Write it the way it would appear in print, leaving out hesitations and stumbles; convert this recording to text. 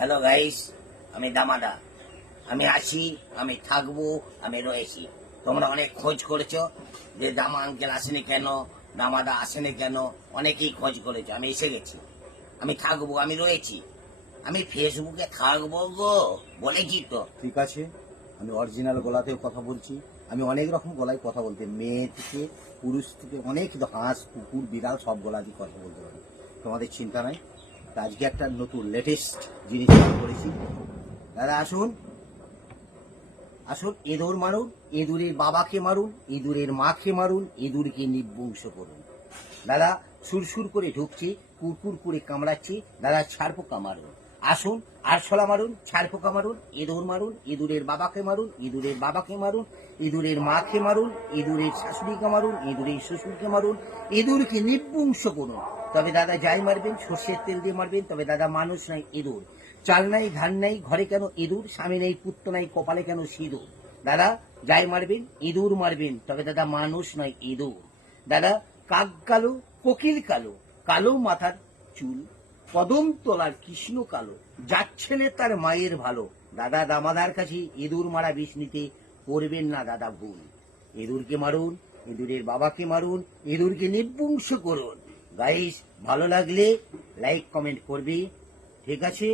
Hello guys, আমি দামাদা। আমি আছি, আমি থাকবো, আমি রয়েছি। তোমরা অনেক খোঁজ করেছো যে দামা আঙ্কেল আসেনি কেন, দামাদা আসেনি কেন, অনেকেই খোঁজ করেছো। আমি এসে গেছি, আমি থাকবো, আমি রয়েছি, আমি ফেসবুকে থাকবো গো, বলেছি তো। ঠিক আছে, আমি অরিজিনাল গলাতেও কথা বলছি। আমি অনেক রকম গলায় কথা বলতে, মেয়ে থেকে পুরুষ থেকে অনেক হাঁস কুকুর বিড়াল সব গলা দিয়ে কথা বলতে পারি। তোমাদের চিন্তা নাই। তা আজকে একটা নতুন লেটেস্ট জিনিস চালু করেছি। দাদা আসুন, আসুন, ইঁদুর মারুন, ইঁদুরের বাবাকে মারুন, ইঁদুরের মাকে মারুন, ইঁদুরকে নিবংশ করুন। দাদা সুরসুর করে ঢুকছি, কুরকুর করে কামড়াচ্ছি, দাদা ছাড় পোকা মারুন। আসুন, আরশোলা মারুন, ছাড় পোকা মারুন, ইঁদুর মারুন, ইঁদুরের বাবাকে মারুন, ইঁদুরের বাবাকে মারুন, ইঁদুরের মাকে মারুন, ইঁদুরের শাশুড়িকে মারুন, ইঁদুরের শ্বশুরকে মারুন, ইঁদুরকে নিবংশ করুন। তবে দাদা যাই মারবেন সর্ষের তেল দিয়ে মারবেন। তবে দাদা মানুষ নাই ইঁদুর। চাল নাই ধান নাই ঘরে কেন ইঁদুর, স্বামী নেই পুত্র নাই কপালে কেন সিঁদুর। দাদা যাই মারবেন ইঁদুর মারবেন, তবে দাদা মানুষ নয় ইঁদুর। দাদা কাক কালো, কোকিল কালো, কালো মাথার চুল, কদম তলার কৃষ্ণ কালো, যার ছেলে তার মায়ের ভালো। দাদা দামাদার কাছে ইঁদুর মারা বিষ নিতে করবেন না দাদা ভুল। ইঁদুরকে মারুন, ইঁদুরের বাবাকে মারুন, ইঁদুরকে নিবংশ করুন। গাইস ভালো লাগলে লাইক কমেন্ট করবি, ঠিক আছে?